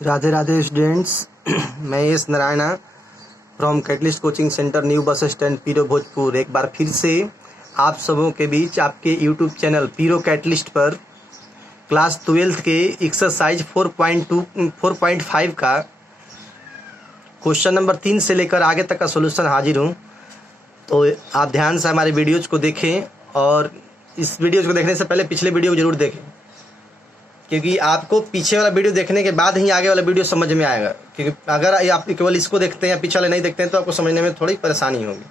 Radhe Radhe students. मैं S Narayana from catalyst coaching centre new bus stand Piro Bhojpur एक बार फिर से आप सबों के बीच आपके यूट्यूब चैनल पीरो कैटलिस्ट पर क्लास 12th के एक्सरसाइज 4.5 का क्वेश्चन नंबर 3 से लेकर आगे तक का सॉल्यूशन हाजिर हूँ। तो आप ध्यान से हमारे वीडियोज़ को देखें और इस वीडियोज़ को देखने से पहले पिछले वीडियो को ज़रूर देखें, क्योंकि आपको पीछे वाला वीडियो देखने के बाद ही आगे वाला वीडियो समझ में आएगा। क्योंकि अगर आप केवल इसको देखते हैं या पीछे वाले नहीं देखते हैं तो आपको समझने में थोड़ी परेशानी होगी।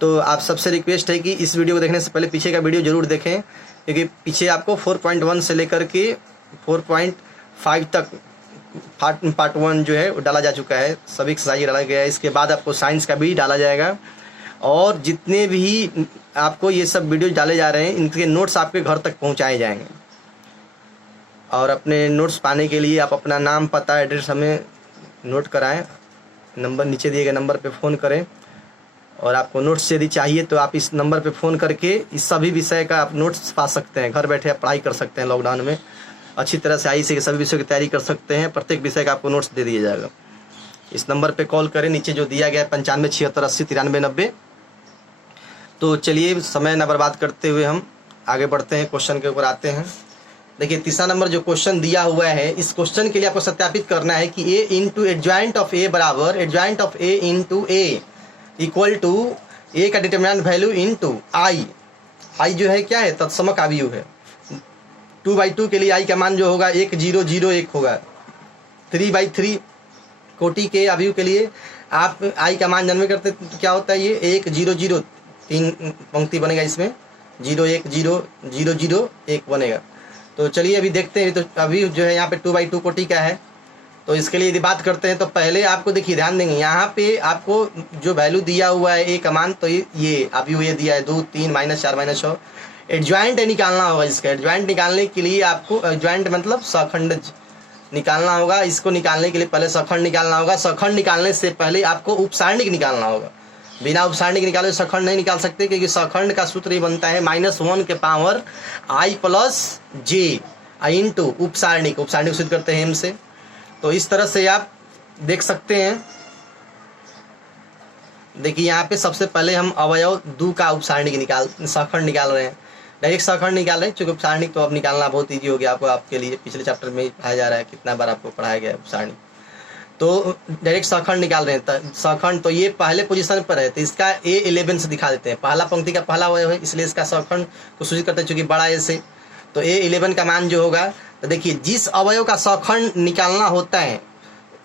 तो आप सबसे रिक्वेस्ट है कि इस वीडियो को देखने से पहले पीछे का वीडियो ज़रूर देखें, क्योंकि पीछे आपको 4.1 से लेकर के 4.5 तक पार्ट 1 जो है वो डाला जा चुका है, सभी एक्सरसाइज डाला गया है। इसके बाद आपको साइंस का भी डाला जाएगा और जितने भी आपको ये सब वीडियो डाले जा रहे हैं इनके नोट्स आपके घर तक पहुँचाए जाएंगे। और अपने नोट्स पाने के लिए आप अपना नाम, पता, एड्रेस हमें नोट कराएं। नंबर नीचे दिए गए नंबर पे फ़ोन करें और आपको नोट्स यदि चाहिए तो आप इस नंबर पे फ़ोन करके इस सभी विषय का आप नोट्स पा सकते हैं। घर बैठे आप पढ़ाई कर सकते हैं। लॉकडाउन में अच्छी तरह से IEC के सभी विषयों की तैयारी कर सकते हैं। प्रत्येक विषय का आपको नोट्स दे दिया जाएगा। इस नंबर पर कॉल करें, नीचे जो दिया गया है 95 76 80 93 90। तो चलिए समय न बर्बाद करते हुए हम आगे बढ़ते हैं, क्वेश्चन के ऊपर आते हैं। देखिए तीसरा नंबर जो क्वेश्चन दिया हुआ है, इस क्वेश्चन के लिए आपको सत्यापित करना है कि a into adjoint of a बराबर adjoint of a into a equal to a का डिटरमिनेंट वैल्यू इंटू i जो है क्या है, तत्समक अवयव है। 2/2 के लिए i का मान जो होगा 1 0 0 1 होगा। 3/3 कोटि के अवयव के लिए आप i का मान जन्म करते तो क्या होता है, ये 1 0 0 3 पंक्ति बनेगा, इसमें 0 1 0 0 0 1 बनेगा। तो चलिए अभी देखते हैं। तो अभी जो है यहाँ पे 2/2 कोटि का है, तो इसके लिए यदि बात करते हैं तो पहले आपको देखिए ध्यान देंगे, यहाँ पे आपको जो वैल्यू दिया हुआ है a का मान, तो ये अभी ये दिया है 2 3 -4 -6। एडजॉइंट निकालना होगा। इसका एडजॉइंट निकालने के लिए आपको एडजॉइंट मतलब सखंड निकालना होगा। इसको निकालने के लिए पहले सखंड निकालना होगा। सखंड निकालने से पहले आपको उपसारणिक निकालना होगा। बिना उपसारणिक निकाले सखंड नहीं निकाल सकते, क्योंकि सखंड का सूत्र ही बनता है -1 के power i plus j into उपसारणिक। उपसारणिक सिद्ध करते हैं m से। तो इस तरह से आप देख सकते हैं। देखिए यहाँ पे सबसे पहले हम अवयव 2 का उपसारणिक सखंड निकाल रहे हैं। डायरेक्ट सखंड निकाल रहे हैं, क्योंकि उपसारणिक तो अब निकालना बहुत ईजी हो गया आपके लिए। पिछले चैप्टर में पढ़ाया जा रहा है, कितना बार आपको पढ़ाया गया है उपसारणिक। तो डायरेक्ट सखंड निकाल रहे हैं। सखंड तो ये पहले पोजीशन पर है, तो इसका A11 से दिखा देते हैं। पहला पंक्ति का पहला अवयव है, इसलिए इसका सखंड को सूचित करते हैं, चूंकि बड़ा ए से। तो A11 का मान जो होगा, तो देखिए जिस अवयव का सखंड निकालना होता है,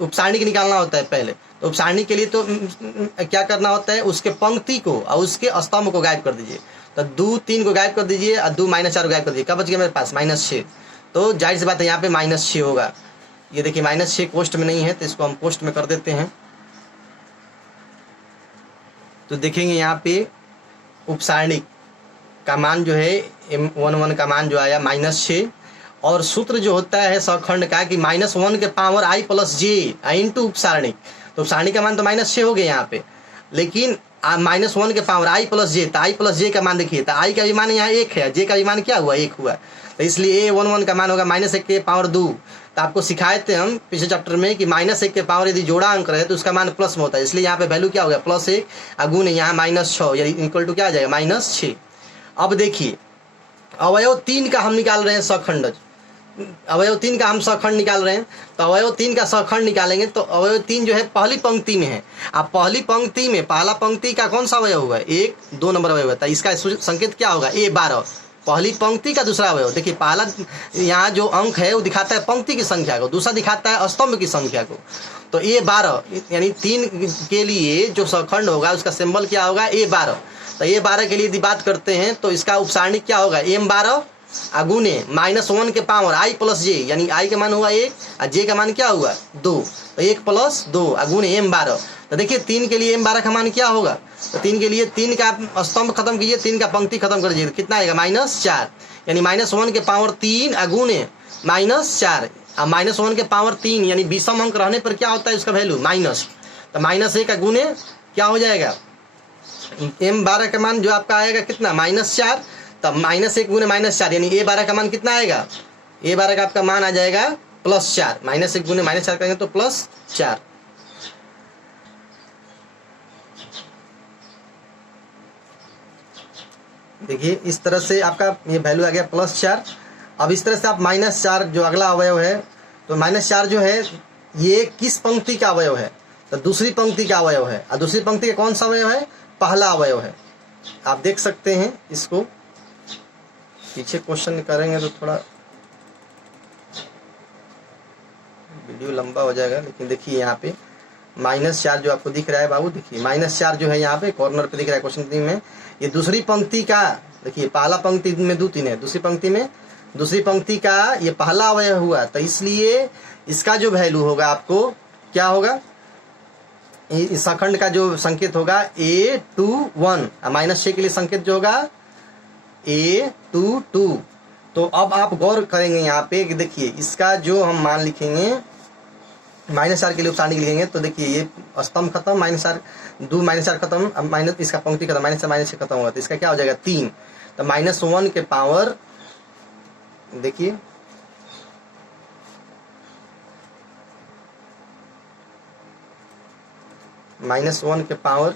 उपसारणिक निकालना होता है पहले, तो उपसारणिक के लिए तो क्या करना होता है, उसके पंक्ति को और उसके स्तंभ को गायब कर दीजिए। तो 2 3 को गायब कर दीजिए और 2 -4 को गायब कर दीजिए। क्या बच गया मेरे पास? -6। तो जाहिर सी बात है यहाँ पे -6 होगा। ये देखिए -6 पोस्ट में नहीं है, तो इसको हम पोस्ट में कर देते हैं। तो देखेंगे यहाँ पे उपसारणिक का मान जो है M11 का मान जो आया -6, और सूत्र जो होता है सखंड का कि -1 के power i plus j into उपसारणिक। तो उपसारणिक का मान तो -6 हो गया यहाँ पे, लेकिन -1 के पावर i प्लस j, तो i प्लस j का मान देखिए, तो i का भी मान यहाँ 1 है, j का भी मान क्या हुआ, 1 हुआ। तो इसलिए A11 का मान होगा -1 के पावर 2। तो आपको सिखाए थे हम पिछले चैप्टर में कि -1 के पावर यदि जोड़ा अंक रहे तो उसका मान प्लस में होता है, इसलिए यहाँ पे वैल्यू क्या हो गया, +1 गुण यहाँ -6, यानी इक्वल टू क्या आ जाएगा, -6। अब देखिए अवयव 3 का हम निकाल रहे हैं सखंड। अवयव 3 का हम सखंड निकाल रहे हैं। तो अवयव 3 का सखंड निकालेंगे तो अवयव 3 जो है पहली पंक्ति में है। अब पहली पंक्ति में पहला पंक्ति का कौन सा अवयव हुआ है, 1 2 नंबर अवयव है। इसका संकेत क्या होगा, A12। पहली पंक्ति का दूसरा अवयव, देखिए पहला यहाँ जो अंक है वो दिखाता है पंक्ति की संख्या को, दूसरा दिखाता है स्तंभ की संख्या को। तो A12 यानी 3 के लिए जो सखंड होगा उसका सिंबल क्या होगा, A12। तो A12 के लिए यदि बात करते हैं तो इसका उपसारणिक क्या होगा, M12 गुने -1 के पावर i प्लस j, यानी i का मान हुआ 1 और j का मान क्या हुआ 2। तो 1 + 2 गुने M12। तो देखिए 3 के लिए M12 का मान क्या होगा, तो 3 के लिए 3 का स्तंभ खत्म कीजिए, 3 का पंक्ति खत्म कर दीजिए, तो कितना आएगा, -4, यानी -1 के पावर 3 गुने -4। अब -1 के पावर 3 यानी विषम अंक रहने पर क्या होता है उसका वैल्यू माइनस। तो -1 गुने क्या हो जाएगा, M12 का मान जो आपका आएगा कितना, -4। तब -1 गुने -4 यानी A12 का मान कितना आएगा, A12 का आपका मान आ जाएगा +4, -1 गुने -4 करेंगे तो +4। देखिए इस तरह से आपका ये वैल्यू आ गया +4। अब इस तरह से आप -4 जो अगला अवयव है, तो -4 जो है ये किस पंक्ति का अवयव है, तो दूसरी पंक्ति का अवयव है। और दूसरी पंक्ति का कौन सा अवयव है, पहला अवयव है। आप देख सकते हैं इसको, पीछे क्वेश्चन करेंगे तो थोड़ा वीडियो लंबा हो जाएगा, लेकिन देखिए यहाँ पे -4 जो आपको दिख रहा है बाबू, देखिए -4 जो है यहाँ पे कॉर्नर पे दिख रहा है क्वेश्चन में, ये दूसरी पंक्ति का, देखिए पहला पंक्ति में 2 3 है, दूसरी पंक्ति का ये पहला अवयव हुआ, तो इसलिए इसका जो वैल्यू होगा आपको क्या होगा, इस खंड का जो संकेत होगा A21, -6 के लिए संकेत जो होगा A22। तो अब आप गौर करेंगे यहाँ पे कि देखिए इसका जो हम मान लिखेंगे -4 के लिए उपसारणी लिखेंगे, तो देखिए ये स्तंभ खत्म, -4 2 -4 खत्म, अब माइनस इसका पंक्ति खत्म, -4 -6 खत्म होगा, तो इसका क्या हो जाएगा 3। तो -1 के पावर, देखिए -1 के पावर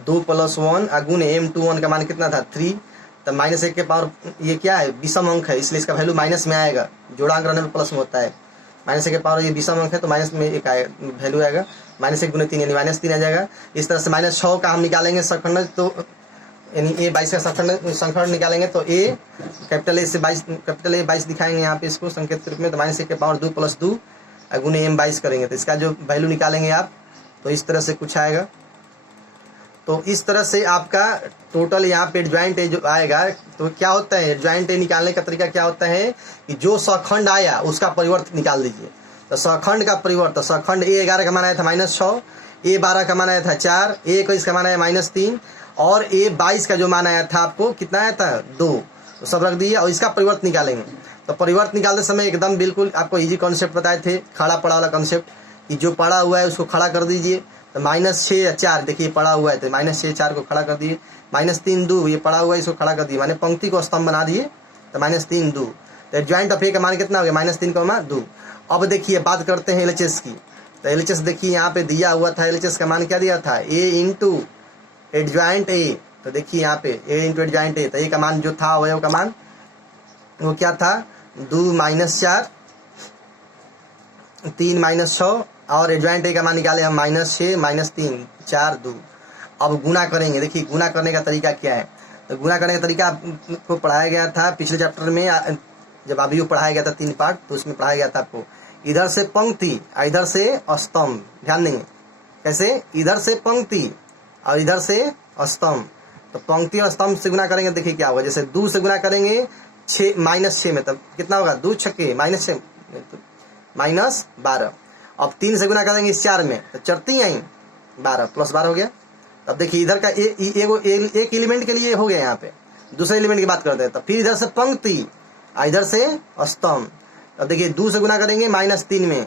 2 + 1 गुने M21 का मान कितना था 3। तो -1 के पावर ये क्या है, विषम अंक है, इसलिए इसका वैल्यू माइनस में आएगा, जोड़ांक रहने में प्लस में होता है। -1 के पावर ये विषम अंक है तो माइनस में एक वैल्यू आएगा, -1 गुने 3 यानी -3 आ जाएगा। इस तरह से -6 का हम निकालेंगे सखंड, तो यानी A22 का संखंड निकालेंगे, तो A कैपिटल A से 22 दिखाएंगे यहाँ पे इसको संकेत के रूप में, तो -1 के पावर 2 + 2 गुने M22 करेंगे, तो इसका जो वैल्यू निकालेंगे आप, तो इस तरह से कुछ आएगा। तो इस तरह से आपका टोटल यहाँ पे एडजॉइंट ए जो आएगा, तो क्या होता है एडजॉइंट ए निकालने का तरीका क्या होता है कि जो सखंड आया उसका परिवर्त निकाल दीजिए। तो सखंड का परिवर्त, तो सखंड A11 का मान आया था -6, A12 का मान आया था 4, A21 का मान आया -3 और A22 का जो मान आया था आपको कितना आया था 2, तो सब रख दीजिए और इसका परिवर्त निकालेंगे। तो परिवर्त निकालते समय एकदम बिल्कुल आपको इजी कॉन्सेप्ट बताए थे, खड़ा पड़ा वाला कॉन्सेप्ट, कि जो पड़ा हुआ है उसको खड़ा कर दीजिए। तो -6 या 4, देखिए पड़ा हुआ है तो -6 4 को खड़ा कर दिए, -3 2 ये पड़ा हुआ है इसको खड़ा कर दिए, माने पंक्ति को स्तंभ बना दिए, तो -3 2। तो एडजॉइंट ऑफ ए का मान कितना हो गया, -3 2। अब देखिए बात करते हैं LHS की। तो LHS देखिए यहाँ पे दिया हुआ था, LHS का मान क्या दिया था, A इंटू एडजॉइंट ए। तो देखिए यहाँ पे A इंटू एडजॉइंट ए, तो ए का मान जो था अवयव का मान वो क्या था 2 -4 3 -6 और एडजॉइंट ए का मान निकाले हम -6 -3 4 2। अब गुना करेंगे, देखिए गुना करने का तरीका क्या है। तो गुना करने का तरीका आपको पढ़ाया गया था पिछले चैप्टर में, जब अभी पढ़ाया गया था 3 पार्ट, तो उसमें पढ़ाया गया था आपको इधर से पंक्ति इधर से स्तंभ। ध्यान देंगे कैसे, इधर से पंक्ति और इधर से स्तंभ। तो पंक्ति और स्तंभ से गुना करेंगे, देखिए क्या होगा, जैसे 2 से गुना करेंगे 6 -6 में, तब कितना होगा 2 छक्के -6 -12। अब 3 से गुना करेंगे इस 4 में, तो 4 3 आई 12 + 12 हो गया। अब देखिए इधर का एक एलिमेंट के लिए हो गया, यहाँ पे दूसरे एलिमेंट की बात करते हैं। तो फिर इधर से पंक्ति इधर से स्तंभ। अब देखिए 2 से गुना करेंगे -3 में,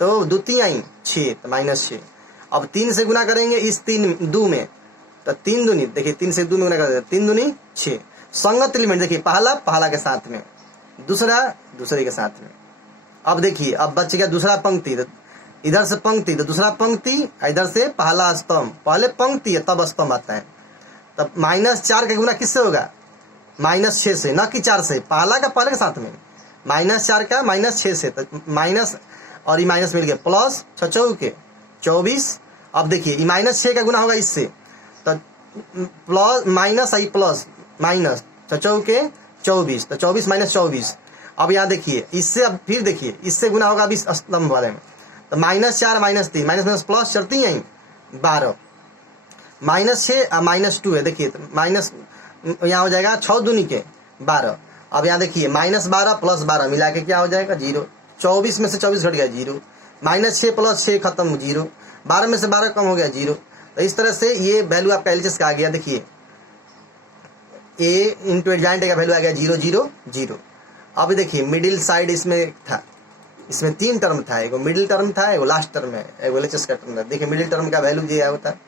तो 2 3 आई 6 तो -6। अब 3 से गुना करेंगे इस 2 में, तो 3 दूनी, देखिए 3 से 2 में गुना करते 3 दूनी 6। संगत एलिमेंट देखिए पहला के साथ में, दूसरा दूसरे के साथ में। अब देखिए अब बच गया दूसरा पंक्ति, इधर से पंक्ति तो दूसरा पंक्ति, इधर से पहला स्तंभ, पहले पंक्ति है तब स्तंभ आता है। तब -4 का गुना किससे होगा, -6 से, न कि 4 से, पहला का पहले के साथ में, -4 का -6 से, तो माइनस और ये माइनस मिल गया, प्लस 6 चौके 24। अब देखिए -6 का गुना होगा इससे, तो प्लस माइनस आई प्लस माइनस 6 चौके 24, तो 24 - 24। अब यहाँ देखिए इससे, अब फिर देखिए इससे गुना होगा अभी स्तंभ वाले में, तो -4 -3 माइनस प्लस 4 3 आई 12, -6 -2 है, देखिए तो माइनस यहाँ हो जाएगा 6 दूनी के 12। अब यहाँ देखिए -12 + 12 मिला के क्या हो जाएगा 0। 24 में से 24 घट गया 0, -6 + 6 खत्म 0, 12 में से 12 कम हो गया 0। तो इस तरह से ये वैल्यू आपका LHS का आ गया। देखिए A इंटू एडजॉइंट ए का वैल्यू आ गया 0 0 0। अब देखिए मिडिल साइड इसमें था, इसमें 3 टर्म था, एक मिडिल टर्म था, एक लास्ट टर्म है, एक LHS का टर्म है। देखिए मिडिल टर्म का वैल्यू दिया होता है,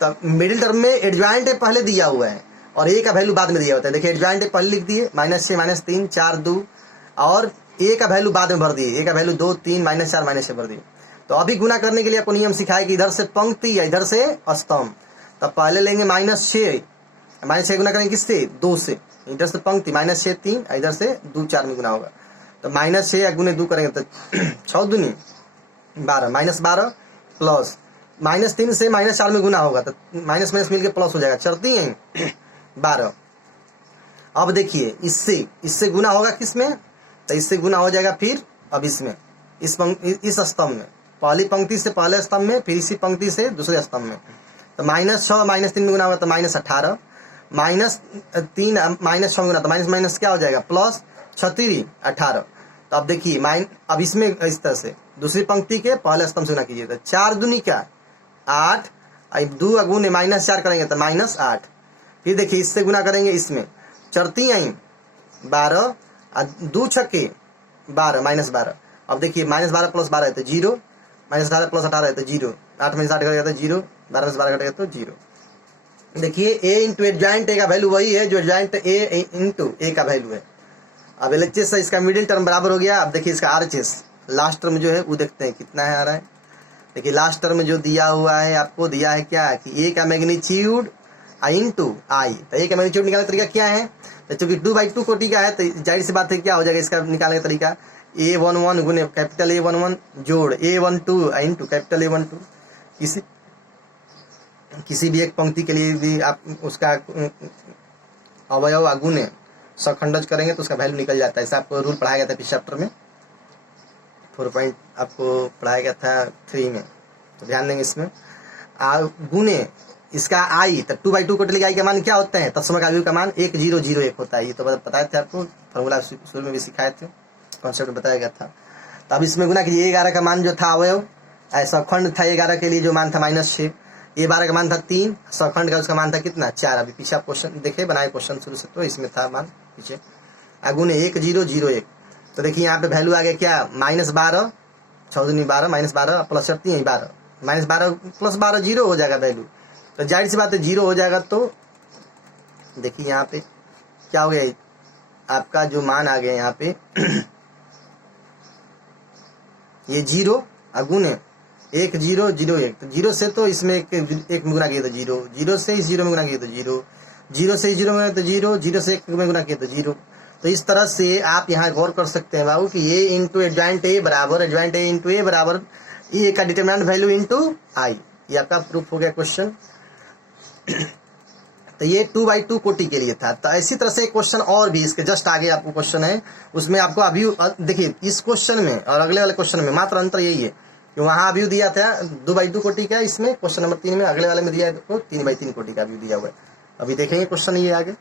तब मिडिल टर्म में एडजॉइंट ए पहले दिया हुआ है और ए का वैल्यू बाद में दिया होता है। देखिए एडजॉइंट ए पहले लिख दिए, -6 -3 4 2, और ए का वैल्यू बाद में भर दिए, ए का वैल्यू 2 3 -4 -6 भर दिए। तो अभी गुना करने के लिए आपको नियम सिखाया कि इधर से पंक्ति या इधर से स्तंभ। तब पहले लेंगे -6 गुना करेंगे किससे 2 से, इधर से पंक्ति -6 3, इधर से 2 4 में गुना होगा। तो -6 गुने 2 करेंगे तो 6 दूनी 12, -12 प्लस -3 से -4 में गुना होगा तो माइनस माइनस मिलके प्लस हो जाएगा, चलती हैं 12। अब देखिए इससे गुना होगा किस में, तो इससे गुना हो जाएगा फिर अब इसमें, इस स्तंभ में, पहली पंक्ति से पहले स्तंभ में, फिर इसी पंक्ति से दूसरे स्तंभ में। तो -6 -3 में गुना होगा तो -18, -3 -6 में गुना तो माइनस माइनस क्या हो जाएगा प्लस 36 18। तो अब देखिए अब इसमें इस तरह से दूसरी पंक्ति के पहले स्तंभ से गुना कीजिए तो 4 दूनी क्या 8, 2 गुने -4 करेंगे तो -8। फिर देखिए इससे गुना करेंगे, इसमें चरती आई 12 2 छक्के 12 -12। अब देखिए -12 प्लस 12 है तो 0, -18 प्लस 18 है तो 0, 8 में 8 कटेगा तो 0, 12 से 12 कटेगा तो 0। देखिए a इंटू एडजॉइंट ए का वैल्यू वही है जो एडजॉइंट ए इंटू ए का वैल्यू है। अब एलएचएस से इसका मिडिल टर्म बराबर हो गया। अब देखिए इसका आरएचएस लास्ट टर्म जो है वो देखते हैं कितना है आ रहा है। देखिए लास्ट टर्म जो दिया हुआ है आपको दिया है क्या कि ए का मैग्नीट्यूड इंटू आई। तो ए का मैग्नीट्यूड निकालने का तरीका क्या है, तो चूंकि 2/2 कोटि का है तो जाहिर सी बात है क्या हो जाएगा इसका निकालने का तरीका A11 गुने कैपिटल A11 जोड़ A12 इंटू कैपिटल A12। किसी भी एक पंक्ति के लिए भी आप उसका अवयव गुने सखंडज करेंगे तो उसका वैल्यू निकल जाता है। ऐसा आपको रूल पढ़ाया गया था पिछले चैप्टर में, 4 पॉइंट आपको पढ़ाया गया था 3 में, तो ध्यान देंगे इसमें। गुने इसका आई तो 2/2 को आई का मान क्या होता है, तत्समक आयु का मान 1001 होता है। ये तो बताए थे आपको, फॉर्मूला शुरू में भी सिखाए थे, कॉन्सेप्ट बताया गया था। तो अब इसमें गुना कीजिए, 11 का मान जो था अवयव ऐसा खंड था 11 के लिए जो मान था -6, A12 का मान था 3, सखंड का उसका मान था कितना 4। अभी पीछे आप क्वेश्चन देखे बनाए क्वेश्चन शुरू से, तो इसमें था मान पीछे गुने 1001। तो देखिए यहाँ पे वैल्यू आ गया क्या -12, 6 दूनी 12 -12 प्लस 12 -12 प्लस 12 0 हो जाएगा वैल्यू। तो जाहिर सी बात है 0 हो जाएगा। तो देखिए यहाँ पे क्या हो गया आपका जो मान आ गया यहाँ पे ये 0 गुने 1001। तो 0 से तो इसमें एक में गुना किया तो 0, 0 से इस 0 में गुना किया तो 0, 0 से इस 0 में तो 0, 0 से 1 में गुना किया तो 0। तो इस तरह से आप यहाँ गौर कर सकते हैं बाबू कि ए इंटू एडजॉइंट ए बराबर एडजॉइंट ए इंटू ए बराबर ए का डिटरमिनेंट वैल्यू इंटू आई। ये आपका प्रूफ हो गया क्वेश्चन। तो ये 2/2 कोटि के लिए था। तो इसी तरह से एक क्वेश्चन और भी इसके जस्ट आगे आपको क्वेश्चन है, उसमें आपको अभी देखिए इस क्वेश्चन में और अगले वाले क्वेश्चन में मात्र अंतर यही है कि वहां अभी दिया था 2/2 कोटि का, इसमें क्वेश्चन नंबर 3 में अगले वाले में दिया है तो 3/3 कोटि का अभी दिया हुआ है। अभी देखेंगे क्वेश्चन ये आगे।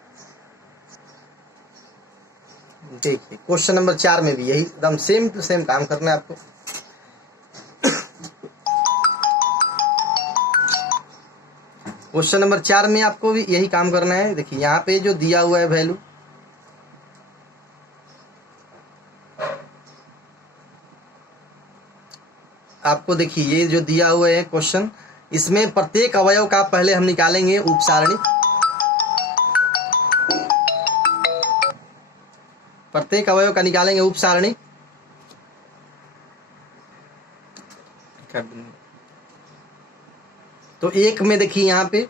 देखिए क्वेश्चन नंबर 4 में भी यही एकदम सेम टू सेम काम करना है आपको। क्वेश्चन नंबर 4 में आपको भी यही काम करना है। देखिए यहाँ पे जो दिया हुआ है वैल्यू, आपको देखिए ये जो दिया हुआ है क्वेश्चन, इसमें प्रत्येक अवयव का पहले हम निकालेंगे उपसारणी। प्रत्येक अवयव का निकालेंगे उपसारणी। तो एक में देखिए यहाँ पे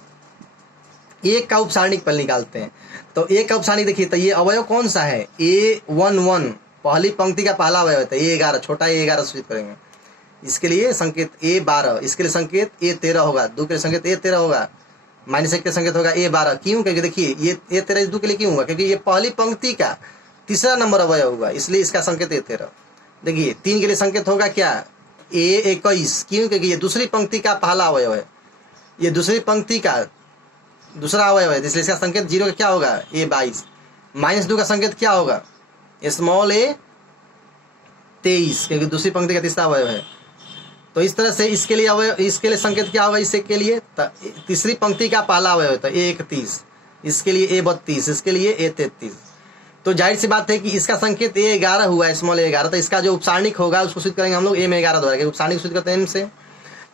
एक का उपसारणिक पहले निकालते हैं। तो एक का उपसारणिक देखिए तो ये अवयव कौन सा है A11, पहली पंक्ति का पहला अवयव है तो A11, छोटा A11 सूचित करेंगे। इसके लिए संकेत A12, इसके लिए संकेत A13 होगा, 2 के लिए संकेत A13 होगा, -1 के संकेत होगा A12। क्यों, क्योंकि देखिए ये A13 इस 2 के लिए क्यों होगा, क्योंकि ये पहली पंक्ति का तीसरा नंबर अवयव होगा, इसलिए इसका संकेत A13। देखिए 3 के लिए संकेत होगा क्या A21, क्यों, क्योंकि ये दूसरी पंक्ति का पहला अवयव है, ये दूसरी पंक्ति का दूसरा अवयव है, इसलिए इसका संकेत 0 का क्या होगा A22। -2 का संकेत क्या होगा स्मॉल A23, क्योंकि दूसरी पंक्ति का तीसरा अवयव है। तो इस तरह से इसके लिए अवयव, इसके लिए संकेत क्या होगा, इसके लिए तीसरी पंक्ति का पहला अवयव है A31, इसके लिए A32, इसके लिए A33। तो जाहिर सी बात है कि इसका संकेत A11 हुआ है स्मॉल A11, तो इसका जो उपसारणिक होगा उसको सूचित करेंगे हम लोग M11 द्वारा, उपसारणिक सूचित करते हैं M से।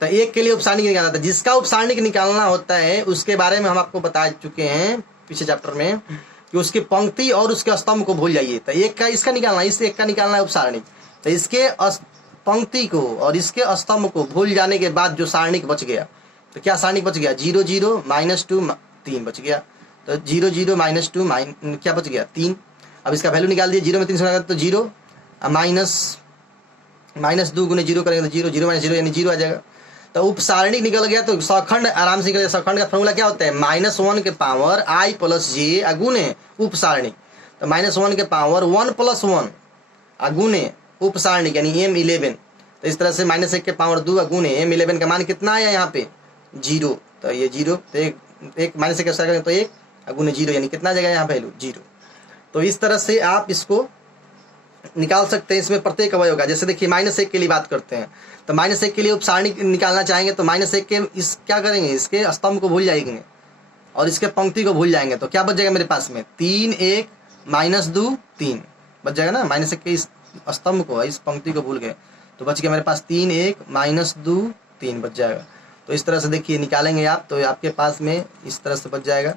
तो एक के लिए उपसारणिक निकालना था, जिसका उपसारणिक निकालना होता है उसके बारे में हम आपको बता चुके हैं पिछले चैप्टर में कि कि उसकी पंक्ति और उसके स्तंभ को भूल जाइए। तो एक का इसका निकालना है, इस एक का निकालना है उप सारणिक। तो इसके पंक्ति को और इसके स्तंभ को भूल जाने के बाद जो सारणिक बच गया, तो क्या सारणिक बच गया, 0 0 -2 3 बच गया। तो 0 0 -2 क्या बच गया 3। अब इसका वैल्यू निकाल दिए, 0 में 3 से तो 0 -2 गुने 0 करेंगे तो 0 0 -0 यानी 0 आ जाएगा। तो उप सारणिक निकल गया। तो सखंड आराम से निकल गया। सखंड का फॉर्मूला क्या होता है, -1 के पावर i + j अगुने उप सारणिक। तो -1 के पावर 1 + 1 अगुने उप सारणिक यानी m11। तो इस तरह से -1 के पावर 2 अगुने m11 का मान कितना आया यहाँ पे 0। तो ये 0, तो एक -1 के साथ तो 1 अगुने 0 यानी कितना आ जाएगा यहाँ वैल्यू 0। तो इस तरह से आप इसको निकाल सकते हैं। इसमें प्रत्येक अवयव का, जैसे देखिए -1 के लिए बात करते हैं, तो -1 के लिए उप सारणिक निकालना चाहेंगे तो -1 के इस क्या करेंगे, इसके स्तंभ को भूल जाएंगे और इसके पंक्ति को भूल जाएंगे। तो क्या बच जाएगा मेरे पास में 3 1 -2 3 बच जाएगा ना। -1 के इस स्तंभ को इस पंक्ति को भूल गए तो बच गया मेरे पास 3 1 -2 3 बच जाएगा। तो इस तरह से देखिए निकालेंगे आप, तो आपके पास में इस तरह से बच जाएगा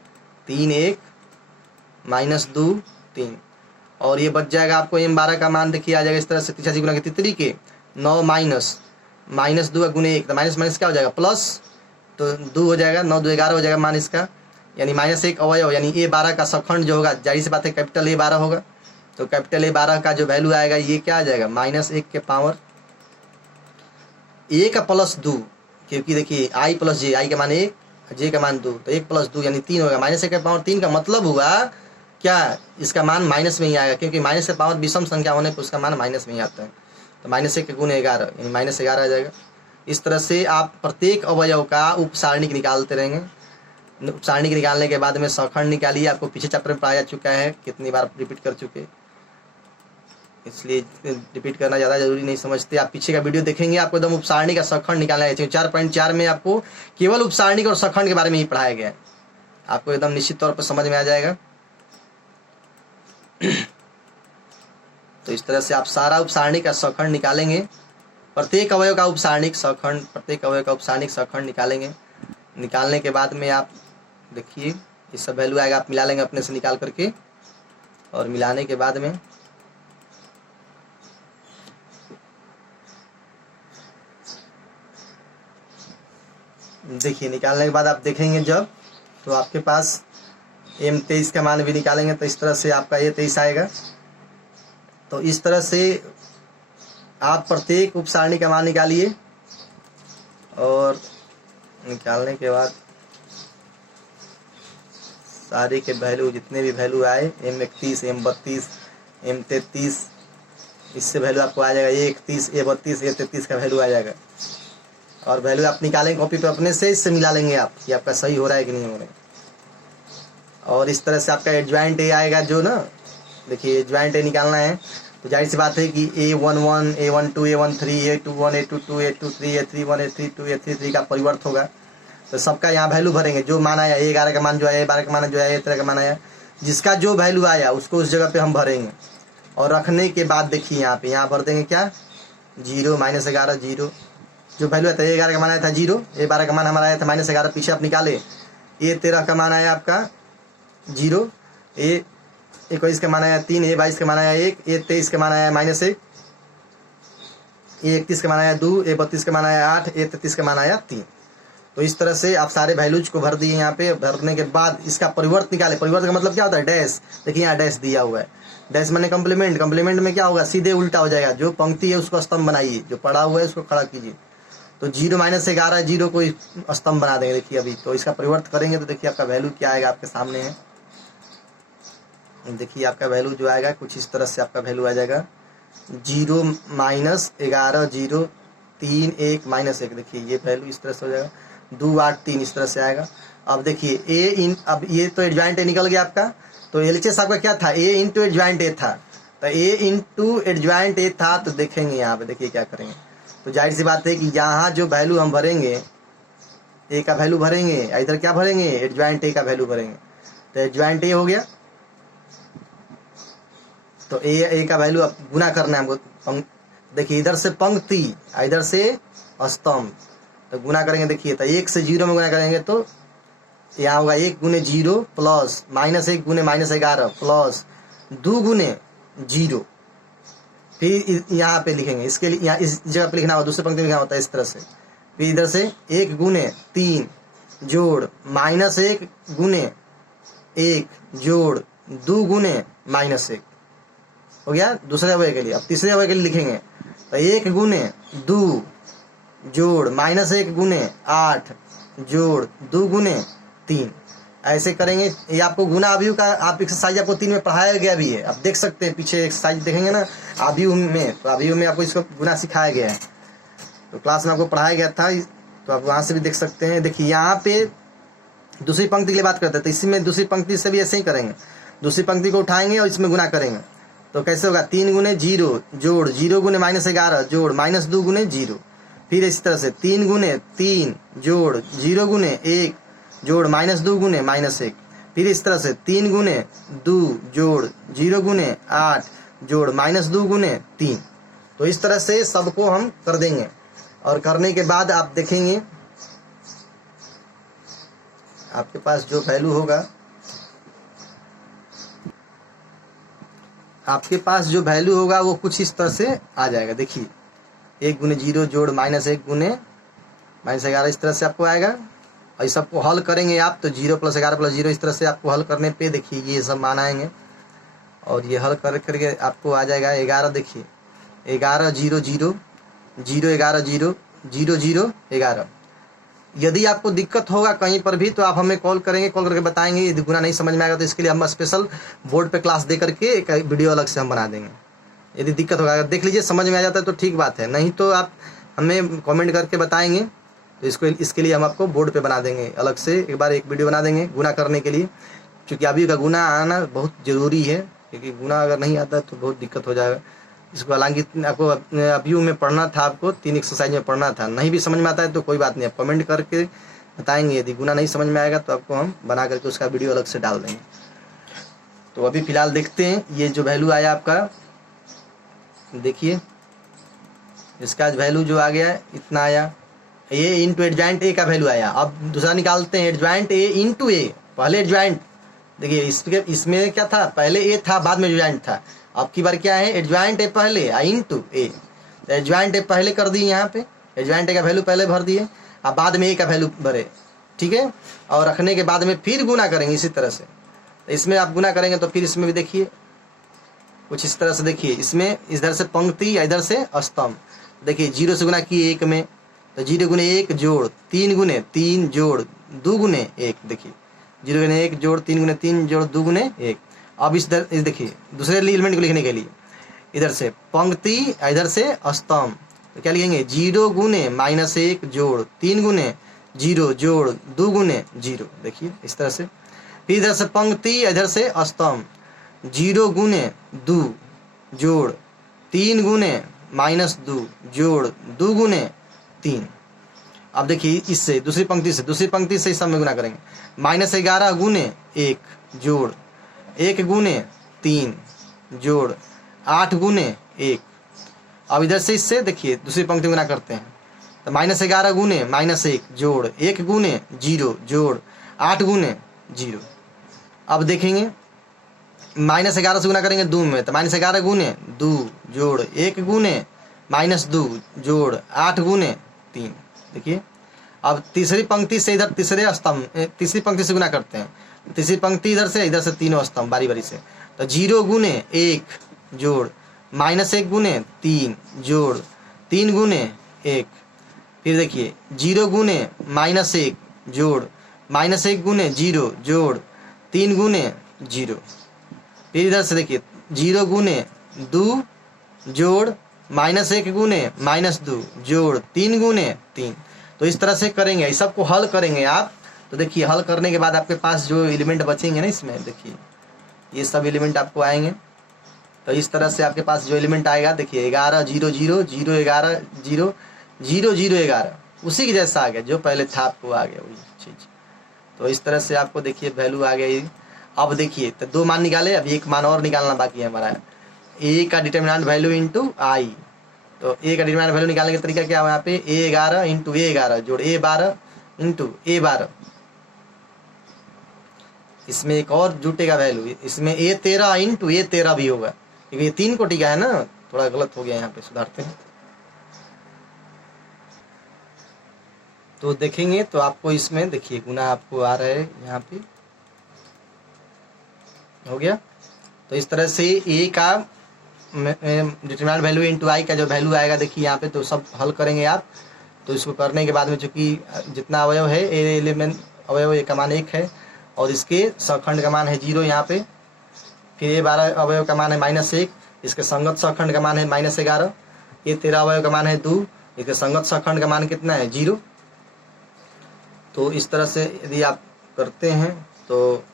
3 1 -2 3 और ये बच जाएगा आपको m12 का मान देखिए आ जाएगा इस तरह से 85 गुना के तितली के 9 -2 गुने 1। तो माइनस क्या हो जाएगा प्लस, तो 2 हो जाएगा, 9 2 11 हो जाएगा मान इसका, यानी -1 अवयव यानी a12 का सखंड जो होगा, जाहिर सी बात है कैपिटल A12 होगा। तो कैपिटल A12 का जो वैल्यू आएगा ये क्या आ जाएगा -1 के पावर a का +2, क्योंकि देखिए i + j, i का मान 1 j का मान 2, तो 1 + 2 यानी 3 होगा। -1 के पावर 3 का मतलब हुआ क्या, इसका मान माइनस में ही आएगा, क्योंकि माइनस के पावर विषम संख्या होने पर उसका मान माइनस में ही आता है। तो -1 के गुने 11 यानी -11 आ जाएगा। इस तरह से आप प्रत्येक अवयव का उप सारणिक निकालते रहेंगे। उप सारणिक निकालने के बाद में सखंड निकालिए। आपको पीछे चैप्टर में पढ़ाया जा चुका है, कितनी बार रिपीट कर चुके, इसलिए रिपीट करना ज़्यादा जरूरी नहीं समझते। आप पीछे का वीडियो देखेंगे, आपको एकदम उप सारणिक का सखंड निकालना है। 4.4 में आपको केवल उप सारणिक और सखंड के बारे में ही पढ़ाया गया है, आपको एकदम निश्चित तौर पर समझ में आ जाएगा। तो इस तरह से आप सारा उप सारणिक का सखंड निकालेंगे, प्रत्येक अवयव का उप सारणिक सखंड, प्रत्येक अवयव का उप सारणिक सखंड निकालेंगे। निकालने के बाद में आप देखिए ये सब वैल्यू आएगा, आप मिला लेंगे अपने से निकाल करके, और मिलाने के बाद में देखिए निकालने के बाद आप देखेंगे जब, तो आपके पास m23 का मान भी निकालेंगे तो इस तरह से आपका ये 23 आएगा। तो इस तरह से आप प्रत्येक उप सारणी का मान निकालिए, और निकालने के बाद सारे के वैल्यू जितने भी वैल्यू आए m31 m32 m33, इससे वैल्यू आपको आ जाएगा a31 a32 a33 का वैल्यू आ जाएगा। और वैल्यू आप निकालेंगे कॉपी पे अपने से, इससे मिला लेंगे आप कि आपका सही हो रहा है कि नहीं हो रहा है। और इस तरह से आपका एडजॉइंट ए आएगा जो ना, देखिए एडजॉइंट ए निकालना है तो जाहिर सी बात है कि A11 A12 A13 A21 A22 A23 A31 A32 A33 का परिवर्त होगा। तो सबका यहाँ वैल्यू भरेंगे, जो मान आया A11 का मान जो आया A12 का मान जो आया A13 का मान आया, जिसका जो वैल्यू आया उसको उस जगह पे हम भरेंगे। और रखने के बाद देखिए यहाँ पे यहाँ भर देंगे क्या 0 -11 0, जो वैल्यू आता है A11 का मान आया था 0, A12 का मान हमारा आया था -11, पीछे आप निकाले A13 का मान आया आपका 0, A21 का मान आया 3, A22 का मान आया 1, A23 का मान आया -1, A31 का मान आया 2, A32 का मान आया 8, A33 का मान आया 3। तो इस तरह से आप सारे वैल्यूज को भर दिए यहाँ पे। भरने के बाद इसका परिवर्त निकाले। परिवर्त का मतलब क्या होता है डैश, देखिए यहाँ डैश दिया हुआ है, डैश माने कंप्लीमेंट। कंप्लीमेंट में क्या होगा सीधे उल्टा हो जाएगा, जो पंक्ति है उसको स्तंभ बनाइए, जो पड़ा हुआ है उसको खड़ा कीजिए। तो 0 -11 0 को स्तंभ बना देंगे। देखिए अभी तो इसका परिवर्त करेंगे तो देखिए आपका वैल्यू क्या आएगा आपके सामने है। देखिए आपका वैल्यू जो आएगा कुछ इस तरह से आपका वैल्यू आ जाएगा 0 -11 0 3 1 -1। देखिए ये वैल्यू इस तरह से हो जाएगा 2 8 3 इस तरह से आएगा। अब देखिए अब ये तो एडजॉइंट ए निकल गया आपका। तो एलएचएस आपका क्या था, A इंटू एडजॉइंट ए था। तो A इंटू एडजॉइंट ए था। तो देखेंगे यहाँ पे देखिए क्या करेंगे। तो जाहिर सी बात है कि यहाँ जो वैल्यू हम भरेंगे ए का वैल्यू भरेंगे, इधर क्या भरेंगे एडजॉइंट ए का वैल्यू भरेंगे। तो एडजॉइंट ए हो गया, तो ए का वैल्यू अब गुना करना है हमको। देखिए इधर से पंक्ति इधर से स्तंभ, तो गुना करेंगे। देखिए तो 1 से 0 में गुना करेंगे तो यहाँ होगा 1 गुने 0 प्लस -1 गुने -11 प्लस 2 गुने 0। फिर यहाँ पे लिखेंगे, इसके लिए यहाँ इस जगह पे लिखना होगा, दूसरे पंक्ति में लिखना होता है इस तरह से। फिर इधर से 1 गुने 3 जोड़ -1 गुने 1 जोड़ 2 गुने -1 हो गया दूसरे अवयव के लिए। अब तीसरे अवयव के लिए लिखेंगे तो 1 गुने 2 जोड़ -1 गुने 8 जोड़ 2 गुने 3। ऐसे करेंगे। ये आपको गुना अवयव का आप एक्सरसाइज आपको 3 में पढ़ाया गया भी है, आप देख सकते हैं, पीछे एक्सरसाइज देखेंगे ना अवयव में, तो अवयव में आपको इसको गुना सिखाया गया है, तो क्लास में आपको पढ़ाया गया था, तो आप वहाँ से भी देख सकते हैं। देखिए यहाँ पे दूसरी पंक्ति के लिए बात करते हैं, तो इसी में दूसरी पंक्ति से भी ऐसे ही करेंगे, दूसरी पंक्ति को उठाएंगे और इसमें गुना करेंगे। तो कैसे होगा 3 गुने 0 जोड़ 0 गुने -11 जोड़ -2 गुने 0। फिर इसी तरह से 3 गुने 3 जोड़ 0 गुने 1 जोड़ -2 गुने -1। फिर इस तरह से 3 गुने 2 जोड़ 0 गुने 8 जोड़ -2 गुने 3। तो इस तरह से सबको हम कर देंगे, और करने के बाद आप देखेंगे आपके पास जो वैल्यू होगा, आपके पास जो वैल्यू होगा वो कुछ इस तरह से आ जाएगा। देखिए 1 गुने 0 जोड़ -1 गुने -11 इस तरह से आपको आएगा। और इस सबको हल करेंगे आप तो 0 + 11 + 0 इस तरह से आपको हल करने पे देखिए ये सब मान आएंगे, और ये हल करके आपको आ जाएगा 11। देखिए 11 0 0 0 11 0 0 0 11। यदि आपको दिक्कत होगा कहीं पर भी तो आप हमें कॉल करेंगे, कॉल करके बताएंगे। यदि गुना नहीं समझ में आएगा तो इसके लिए हम स्पेशल बोर्ड पे क्लास दे करके एक वीडियो अलग से हम बना देंगे। यदि दिक्कत होगा, अगर देख लीजिए समझ में आ जाता है तो ठीक बात है, नहीं तो आप हमें कमेंट करके बताएंगे, तो इसके लिए हम आपको बोर्ड पे बना देंगे अलग से, एक बार एक वीडियो बना देंगे गुना करने के लिए, क्योंकि अभी का गुना आना बहुत ज़रूरी है, क्योंकि गुना अगर नहीं आता तो बहुत दिक्कत हो जाएगा इसको। हालांकि आपको अवयव में पढ़ना था, आपको 3 एक्सरसाइज में पढ़ना था, नहीं भी समझ में आता है तो कोई बात नहीं, आप कमेंट करके बताएंगे। यदि गुना नहीं समझ में आएगा तो आपको हम बना करके उसका वीडियो अलग से डाल देंगे। तो अभी फिलहाल देखते हैं ये जो वैल्यू आया आपका, देखिए इसका वैल्यू जो आ गया इतना आया, ए इंटू एडजॉइंट ए का वैल्यू आया। अब दूसरा निकालते हैं एडजॉइंट ए इंटू ए। पहले एडजॉइंट देखिए इसमें क्या था, पहले ए था बाद में एडजॉइंट था, अब की बार क्या है एडजॉइंट ए पहले इंटू ए। तो एडजॉइंट ए पहले कर दिए, यहाँ पे एडजॉइंट ए का वैल्यू पहले भर दिए, अब बाद में ए का वैल्यू भरे, ठीक है। और रखने के बाद में फिर गुना करेंगे इसी तरह से। तो इसमें आप गुना करेंगे तो फिर इसमें भी देखिए कुछ इस तरह से, देखिए इसमें इधर से पंक्ति या इधर से स्तंभ। देखिए 0 से गुना किए 1 में, तो 0 गुने 1 जोड़ 3 गुने 3 जोड़ 2 गुने 1। देखिए 0 गुने 1 जोड़ 3 गुने 3 जोड़ 2 गुने 1। अब इस देखिए दूसरे एलिमेंट को लिखने के लिए इधर से पंक्ति इधर से स्तंभ, तो क्या लिखेंगे 0 गुने -1 जोड़ 3 गुने 0 जोड़ 2 गुने 0। देखिए इस तरह से। फिर इधर से पंक्ति इधर से स्तंभ, 0 गुने 2 जोड़ 3 गुने -2 जोड़ 2 गुने 3। अब देखिए इससे दूसरी पंक्ति से इस सब में गुना करेंगे, -11 गुने 1 जोड़ 1 गुने 3 जोड़ 8 गुने 1। अब इधर से इससे देखिए दूसरी पंक्ति गुना करते हैं, तो -11 गुने -1 जोड़ 1 गुने 0 जोड़ 8 गुने 0। अब देखेंगे -11 से गुना करेंगे 2 में, तो -11 गुने 2 जोड़ 1 गुने -2 जोड़ 8 गुने 3। देखिए अब तीसरी पंक्ति से इधर तीसरी पंक्ति से गुना करते हैं, तीसरी पंक्ति इधर से तीनों स्तंभ बारी बारी से, तो 0 गुने 1 जोड़ -1 गुने 3 जोड़ 3 गुने 1। फिर देखिए 0 गुने -1 जोड़ -1 गुने 0 जोड़ 3 गुने 0। फिर इधर से देखिए 0 गुने 2 जोड़ -1 गुने -2 जोड़ 3 गुने 3। तो इस तरह से करेंगे, इस सबको हल करेंगे आप। तो देखिए हल करने के बाद आपके पास जो एलिमेंट बचेंगे ना इसमें, देखिए ये सब एलिमेंट आपको आएंगे। तो इस तरह से आपके पास जो एलिमेंट आएगा, देखिए 11 0 0 0 11 0 0 0 11 उसी के जैसा आ गया जो पहले था, आपको आ गया वही चीज़। तो इस तरह से आपको देखिए वैल्यू आ गई। अब देखिए तो 2 मान निकाले, अब एक मान और निकालना बाकी है हमारा, ए का डिटर्मिनेंट वैल्यू इंटू आई। तो ए का डिटर्मिनेंट वैल्यू निकालने का तरीका क्या है, यहाँ पे A11 इंटू A11 जोड़ A12 इंटू A12 इसमें एक और जुटेगा वैल्यू, इसमें A13 इंटू A13 भी होगा, क्योंकि ये 3 कोटि का है ना, थोड़ा गलत हो गया यहाँ पे, सुधारते हैं। तो देखेंगे तो आपको इसमें देखिए गुना आपको आ रहा है, यहाँ पे हो गया। तो इस तरह से A का डिटरमिनेंट वैल्यू इंटू I का जो वैल्यू आएगा देखिए यहाँ पे, तो सब हल करेंगे आप। तो इसको करने के बाद में चूँकि जितना अवयव है एलिमेंट अवयव A का मान 1 है, और इसके सखंड का मान है 0 यहाँ पे। फिर A12 अवयव का मान है -1, इसके संगत सखंड का मान है -11। A13 अवयव का मान है 2, इसके संगत सखंड का मान कितना है 0। तो इस तरह से यदि आप करते हैं तो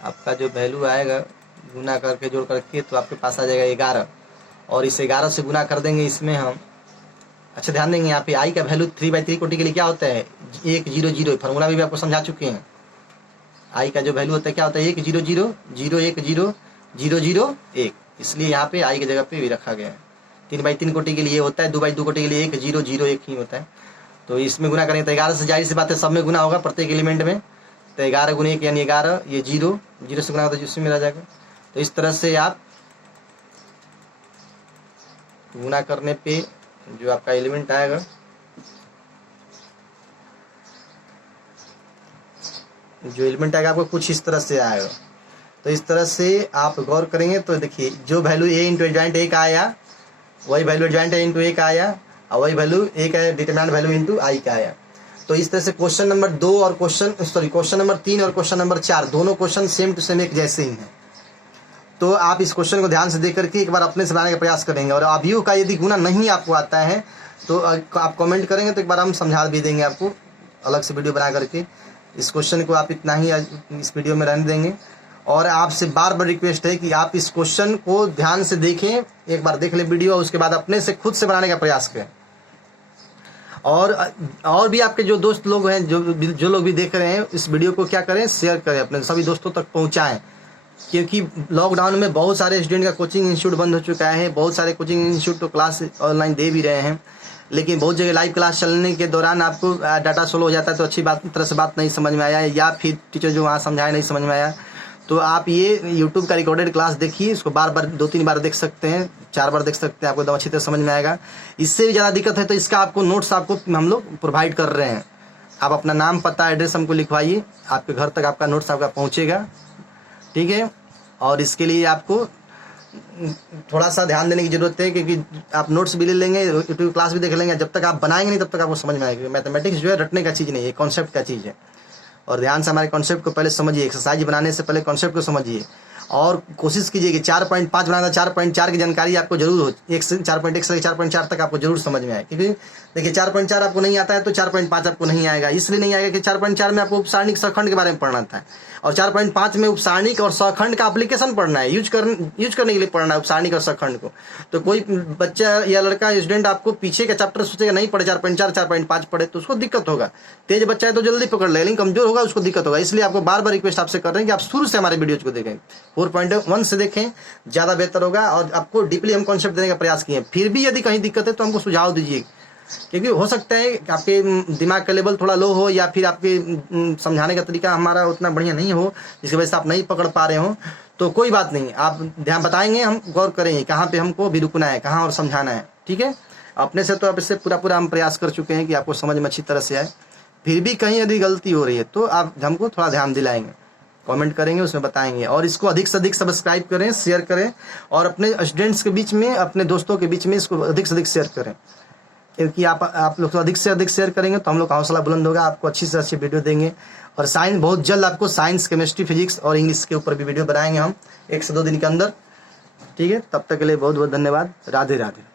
आपका जो वैल्यू आएगा गुना करके जोड़ करके, तो आपके पास आ जाएगा 11, और इस 11 से गुना कर देंगे इसमें हम। अच्छा ध्यान देंगे यहाँ पे I का वैल्यू 3/3 कोटि के लिए क्या होता है 1 0 0, फार्मूला भी आपको समझा चुके हैं। I का जो वैल्यू होता है क्या होता है 1 0 0 0 1 0 0 0 1, इसलिए यहाँ पे I की जगह पे भी रखा गया है। 3/3 कोटि के लिए होता है, 2/2 कोटि के लिए 1 0 0 1 ही होता है। तो इसमें गुना करेंगे तो 11 से जाहिर सी बात है सब में गुना होगा प्रत्येक एलिमेंट में। तो 11 गुना 1 यानी 11, ये 0 0 से गुना होता है जिसमें मिला जाएगा। तो इस तरह से आप गुना करने पे जो आपका एलिमेंट आएगा, आपको कुछ इस तरह से आएगा। तो इस तरह से आप गौर करेंगे तो देखिए जो value A into adjoint A का आया वही value adjoint A into A का आया, और वही वैल्यू A का डिटरमिनेंट वैल्यू इंटू I का आया। तो इस तरह से क्वेश्चन नंबर 2 और क्वेश्चन नंबर 3 और क्वेश्चन नंबर 4 दोनों क्वेश्चन सेम टू सेम एक जैसे ही हैं। तो आप इस क्वेश्चन को ध्यान से देख करके एक बार अपने से बनाने का प्रयास करेंगे, और अवयव का यदि गुना नहीं आपको आता है तो आप कमेंट करेंगे तो एक बार हम समझा भी देंगे आपको अलग से वीडियो बना करके। इस क्वेश्चन को आप इतना ही इस वीडियो में रहने देंगे, और आपसे बार बार रिक्वेस्ट है कि आप इस क्वेश्चन को ध्यान से देखें, एक बार देख ले वीडियो, उसके बाद अपने से खुद से बनाने का प्रयास करें। और भी आपके जो दोस्त लोग हैं, जो लोग भी देख रहे हैं इस वीडियो को, क्या करें शेयर करें, अपने सभी दोस्तों तक पहुंचाएं, क्योंकि लॉकडाउन में बहुत सारे स्टूडेंट का कोचिंग इंस्टीट्यूट बंद हो चुका है। बहुत सारे कोचिंग इंस्टीट्यूट तो क्लास ऑनलाइन दे भी रहे हैं, लेकिन बहुत जगह लाइव क्लास चलने के दौरान आपको डाटा स्लो हो जाता है, तो अच्छी तरह से बात नहीं समझ में आया, या फिर टीचर जो वहाँ समझाया नहीं समझ में आया, तो आप ये YouTube का रिकॉर्डेड क्लास देखिए, इसको बार बार 2-3 बार देख सकते हैं, 4 बार देख सकते हैं, आपको एकदम अच्छी तरह समझ में आएगा। इससे भी ज़्यादा दिक्कत है तो इसका आपको नोट्स आपको हम लोग प्रोवाइड कर रहे हैं। आप अपना नाम पता एड्रेस हमको लिखवाइए, आपके घर तक आपका नोट्स आपका पहुँचेगा, ठीक है। और इसके लिए आपको थोड़ा सा ध्यान देने की जरूरत है, क्योंकि आप नोट्स भी ले लेंगे, यूट्यूब क्लास भी देख लेंगे, जब तक आप बनाएंगे नहीं तब तक आपको समझ में आएगा। मैथमेटिक्स जो है रटने का चीज़ नहीं है, कॉन्सेप्ट का चीज़ है। और ध्यान से हमारे कॉन्सेप्ट को पहले समझिए, एक्सरसाइज बनाने से पहले कॉन्सेप्ट को समझिए, और कोशिश कीजिए कि 4.5 बनाना, 4.4 की जानकारी आपको जरूर हो, 1 से 4.1 से 4.4 तक आपको जरूर समझ में आए। क्योंकि देखिए 4.4 आपको नहीं आता है तो 4.5 आपको नहीं आएगा, इसलिए नहीं आएगा कि 4.4 में आपको उपसारणिक सखंड के बारे में पढ़ना था, और 4.5 में उपसारणिक और सखंड का एप्लीकेशन पढ़ना है, यूज करने के लिए पढ़ना है उपसारणिक और सखंड को। तो कोई बच्चा या लड़का स्टूडेंट आपको पीछे का चैप्टर सोचेगा नहीं पढ़े, 4.4 4.5 पढ़े, तो उसको दिक्कत होगा। तेज बच्चा है तो जल्दी पकड़ ले, लेकिन कमजोर होगा उसको दिक्कत होगा। इसलिए आपको बार बार रिक्वेस्ट आपसे कर रहे हैं कि आप शुरू से हमारे वीडियोज को देखें, 4.1 से देखें, ज़्यादा बेहतर होगा। और आपको डीपली हम कॉन्सेप्ट देने का प्रयास किए। फिर भी यदि कहीं दिक्कत है तो हमको सुझाव दीजिए, क्योंकि हो सकता है कि आपके दिमाग का लेवल थोड़ा लो हो, या फिर आपके समझाने का तरीका हमारा उतना बढ़िया नहीं हो, जिसकी वजह से आप नहीं पकड़ पा रहे हो। तो कोई बात नहीं, आप ध्यान बताएंगे, हम गौर करेंगे कहाँ पे हमको भी रुकना है, कहाँ और समझाना है, ठीक है। अपने से तो अब इससे पूरा हम प्रयास कर चुके हैं कि आपको समझ में अच्छी तरह से आए। फिर भी कहीं यदि गलती हो रही है तो आप हमको थोड़ा ध्यान दिलाएंगे, कमेंट करेंगे, उसमें बताएंगे। और इसको अधिक से अधिक सब्सक्राइब करें, शेयर करें, और अपने स्टूडेंट्स के बीच में, अपने दोस्तों के बीच में इसको अधिक से अधिक शेयर करें, क्योंकि आप लोग तो अधिक से अधिक शेयर करेंगे तो हम लोग का हौसला बुलंद होगा, आपको अच्छी से अच्छी वीडियो देंगे। और साइंस बहुत जल्द आपको साइंस, केमिस्ट्री, फिजिक्स और इंग्लिश के ऊपर भी वीडियो बनाएंगे हम 1 से 2 दिन के अंदर, ठीक है। तब तक के लिए बहुत बहुत धन्यवाद। राधे राधे।